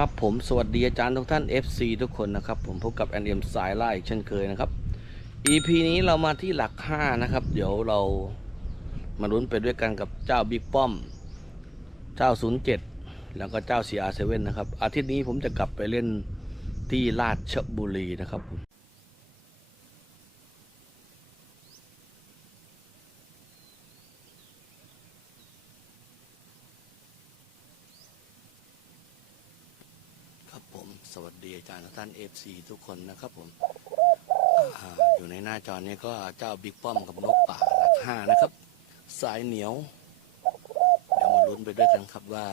ครับผมสวัสดีอาจารย์ทุกท่าน FC ทุกคนนะครับ ผมพบกับแอนเอ็มสายไล่เช่นเคยนะครับ EP นี้เรามาที่หลัก 5 นะครับ เดี๋ยวเรามาลุ้นไปด้วยกันกับเจ้าบิ๊กป้อม เจ้า 07 แล้วก็เจ้า CR7 นะครับ อาทิตย์นี้ผมจะกลับไปเล่นที่ราชบุรีนะครับผมครับผม สวัสดีอาจารย์ทุกท่าน FC ทุกคนนะครับผมออยู่ในหน้าจอนี้ก็เจ้าบิ๊กป้อมกับนกป่าหลักห้านะครับ สายเหนียว เดี๋ยวมาลุ้นไปด้วยกันครับว่า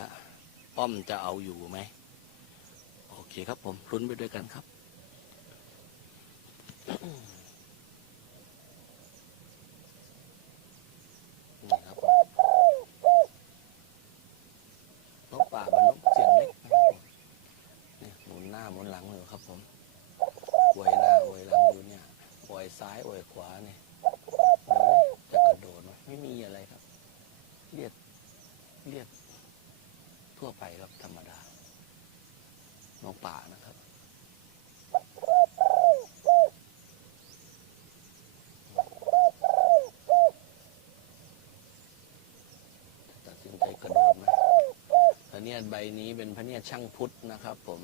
ป้อมจะเอาอยู่ไหม โอเคครับผมลุ้นไปด้วยกันครับ นี่ครับผมนกป่ามันนกเสียงเล็กนะครับผม เนี่ยหมุนหน้าหมุนหลังอยู่ครับผมอวยหน้าอวยหลังอยู่เนี่ยอวย ซ้ายอวยขวาเนี่ยเดี๋ยวจะกระโดดไหมไม่มีอะไรครับ เรียกเรียกทั่วไปครับธรรมดานกป่านะครับตัดสินใจกระโดดไหมพระเนียดใบนี้เป็นพระเนียดช่างพุทธนะครับ ผม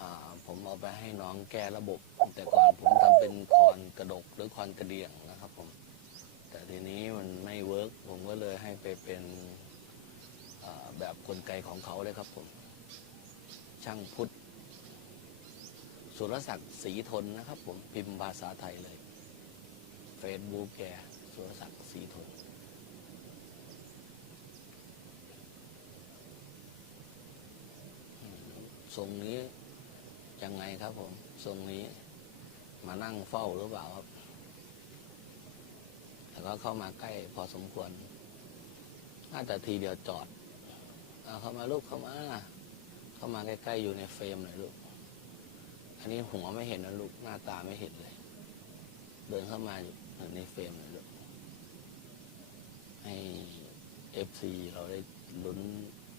อ่า ผมเอาไปให้น้องแก้ระบบ แต่ก่อนผม เป็นคอนกระดกหรือคอนกระเดี่ยงนะครับผม แต่ทีนี้มันไม่เวิร์กผมก็เลยให้ไปเป็นแบบกลไกของเขาเลยครับผม ช่างพุทธสุรศักดิ์ศรีทนนะครับผมพิมพ์ภาษาไทยเลยเฟซบุ๊กแกสุรศักดิ์ศรีทนทรงนี้ยังไงครับผมทรงนี้ มานั่งเฝ้าหรือเปล่าครับแล้วก็เข้ามาใกล้พอสมควร น่าจะทีเดียวจอดเอาเข้ามาลูกเข้ามา เข้ามาใกล้ๆอยู่ในเฟรมหน่อยลูก อันนี้หัวไม่เห็นนะลูกหน้าตาไม่เห็นเลย เดินเข้ามาอยู่ในเฟรมหน่อยลูก ให้เอฟซีเราได้ลุ้น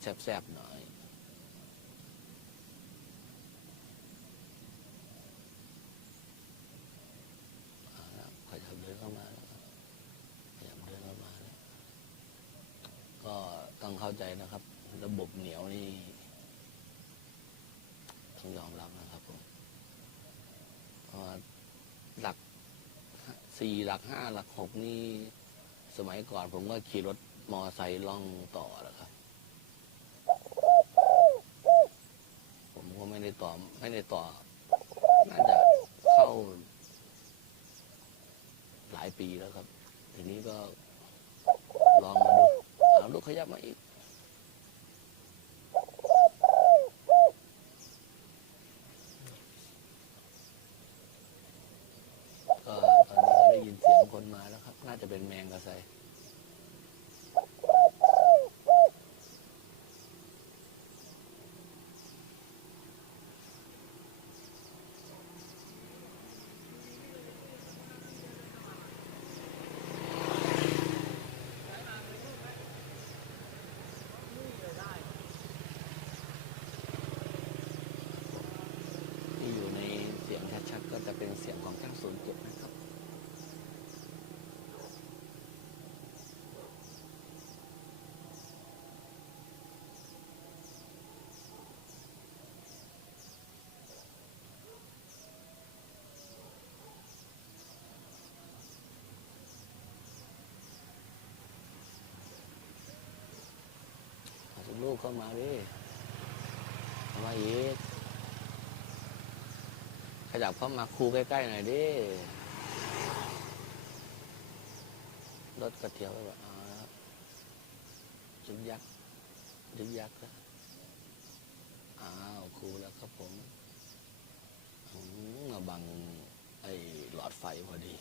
แซบๆหน่อย เอาละขยับเดินเข้ามาแล้วครับขยับเดินเข้ามาแล้วก็ต้อง เข้าใจนะครับ ระบบเหนียวนี่ต้องยอมรับนะครับผมเพราะว่าหลักสี่หลักห้าหลักหกนี่สมัยก่อนผมก็ขี่รถมอไซค์ล่องต่อแล้วครับ ผมก็ไม่ได้ต่อ ไม่ได้ต่อ น่าจะเข้า หลายปีแล้วครับ ทีนี้ก็ลองมาดูเอาลูกขยับมาอีกตอนนี้ก็ได้ยินเสียงคนมาแล้วครับ น่าจะเป็นแมงกระไซที่อยู่ในเสียงชัดๆก็จะเป็นเสียงของเจ้าศูนย์เจ็ดนะครับ เอาทุก ลูกเข้ามาดิมาอีกขยับเข้ามาคูใกล้ๆหน่อยดิรถกระเทียวแบบอ่ายึกยักยึกยักแล้วอ้าวคูแล้วครับผมอืมมาบังไอ้หลอดไฟพอดี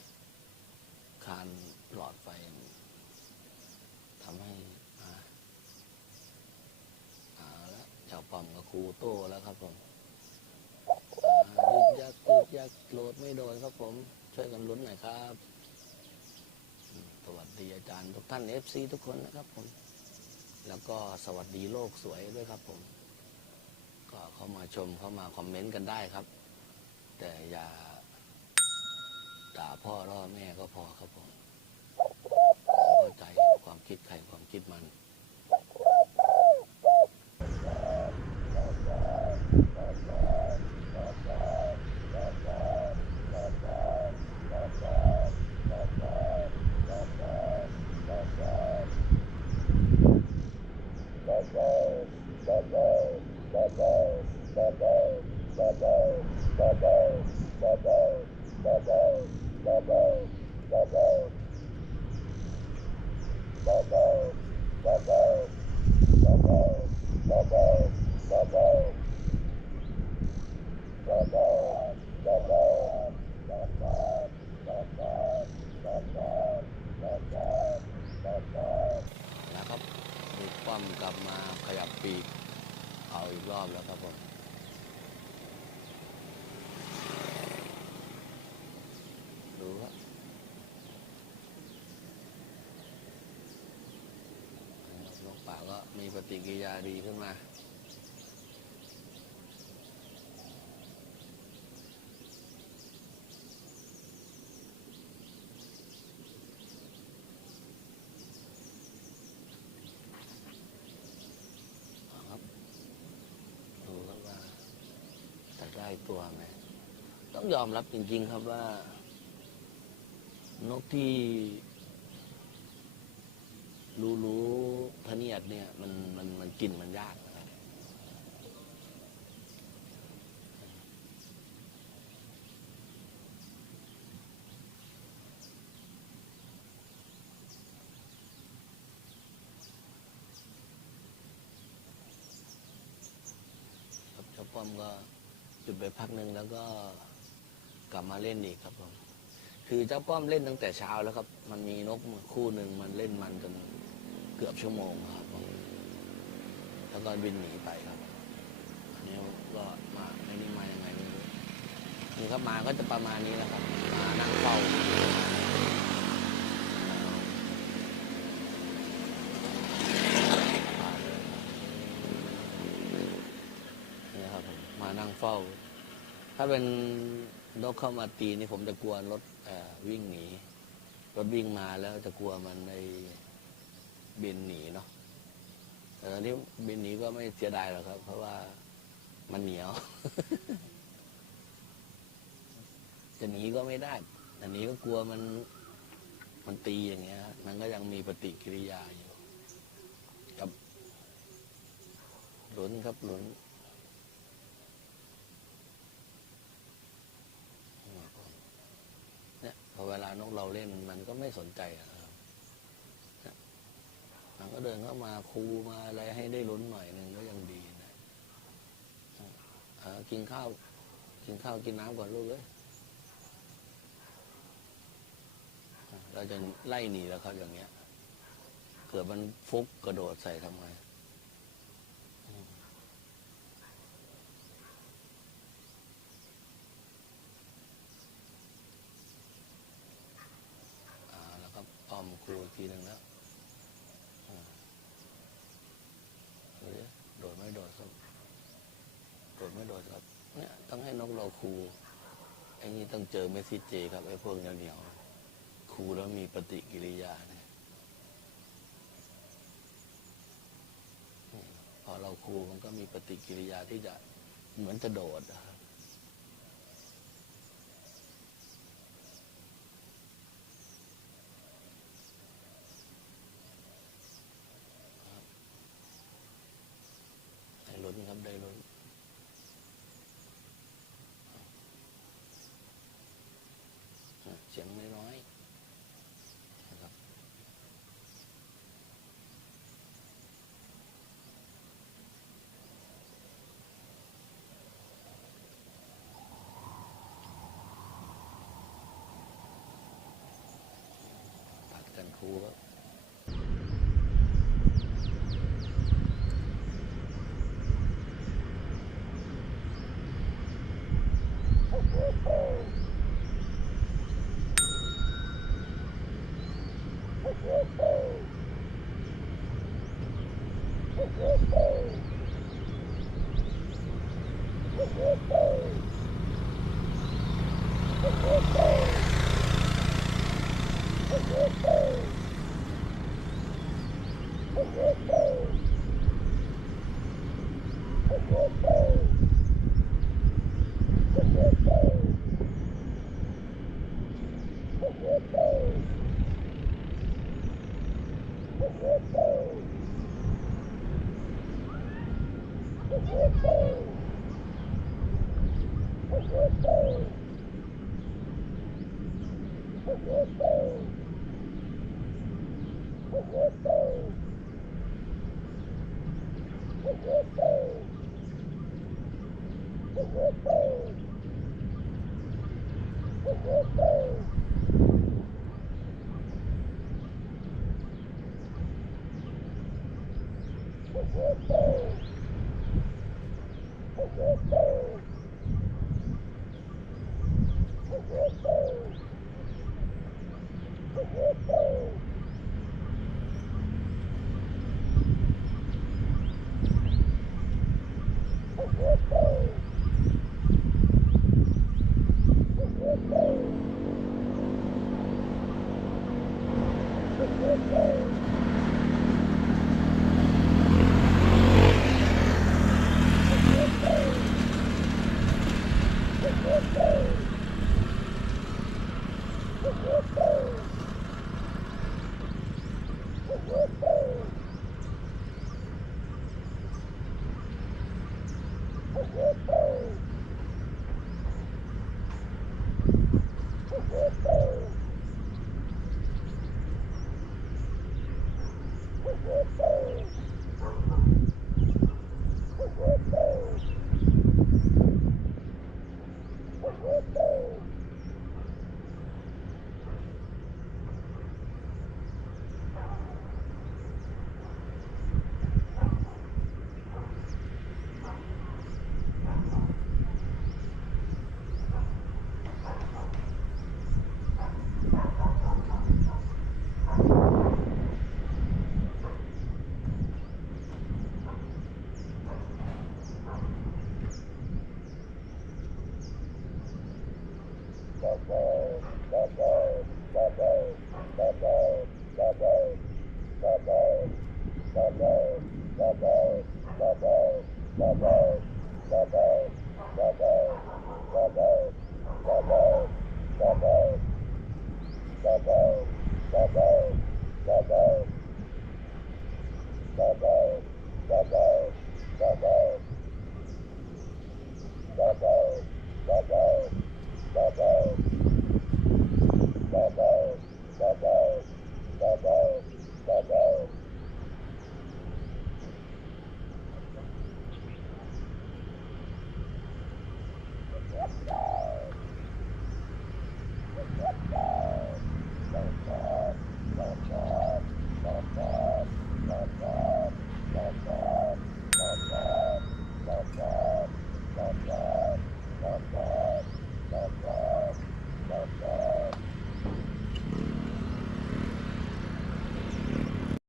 คานหลอดไฟทำให้อ่าเอ่าแล้วเจ้าป อมกับครูโต้แล้วครับผมอ่ายึกยักยึกยักโหลดไม่โดนครับผม ช่วยกันลุ้นหน่อยครับ สวัสดีอาจารย์ทุกท่าน FC ทุกคนนะครับผม แล้วก็สวัสดีโลกสวยด้วยครับผม ก็เข้ามาชมเข้ามาคอมเมนต์กันได้ครับ แต่อย่าด่าพ่อล่อแม่ก็พอครับผมผมเข้าใจความคิดใครความคิดมัน นะครับมีความกลับมาขยับปีกเอาอีกรอบแล้วครับผมดูครับนกป่าก็มีปฏิ กิริยาดีขึ้นมา ครับดูครับว่าจะได้ตัวไหมต้องยอมรับจริง ๆ ครับว่า นกที่รู้รู้ พะเนียดเนี่ยมันมันมันกินมันยากนะครับครับเจ้าป้อมก็หยุดไปพักหนึ่งแล้วก็กลับมาเล่นอีกครับผมคือเจ้าป้อมเล่นตั้งแต่เช้าแล้วครับ มันมีนกคู่หนึ่งมันเล่นมันจน เกือบชั่วโมงครับ แล้วก็บินหนีไปครับ อันนี้ก็มาไม่นี่มายังไงไม่รู้นี่ครับมาก็จะประมาณนี้นะครับ มานั่งเฝ้านี่ครับมานั่งเฝ้า ถ้าเป็นนกเข้ามาตีนี่ผมจะกลัวรถวิ่งหนี รถวิ่งมาแล้วจะกลัวมันใน บินหนีเนาะแต่ตอนนี้บินหนีก็ไม่เสียดายหรอกครับ เพราะว่ามันเหนียว จะหนีก็ไม่ได้แต่หนีก็กลัวมัน มันตีอย่างเงี้ย มันก็ยังมีปฏิกิริยาอยู่ กับหลุนครับหลุนเนี่ยพอเวลานกเราเล่นมันก็ไม่สนใจอะ มันก็เดินเข้ามาครูมาอะไรให้ได้ลุ้นหน่อยหนึ่งก็ยังดีนะกินข้าว กินข้าวกินน้ำก่อนลูกเลยเราจะไล่หนีแล้วครับอย่างเงี้ย เกิดมันฟุกกระโดดใส่ทำไมอ่าแล้วก็อ้อมครูอีกทีหนึ่งแล้วอ่าดูดิโดดไม่โดดครับโดดไม่โดดครับ เนี่ยต้อง ให้นกเราครูไอ้นี่ต้องเจอเมสซิเจครับไอ้พวกเหนียวๆครูแล้วมีปฏิกิริยาเนี่ยพอเราครูมันก็มีปฏิกิริยาที่จะเหมือนจะโดดนะครับ Woo-hoo! Woo-hoo!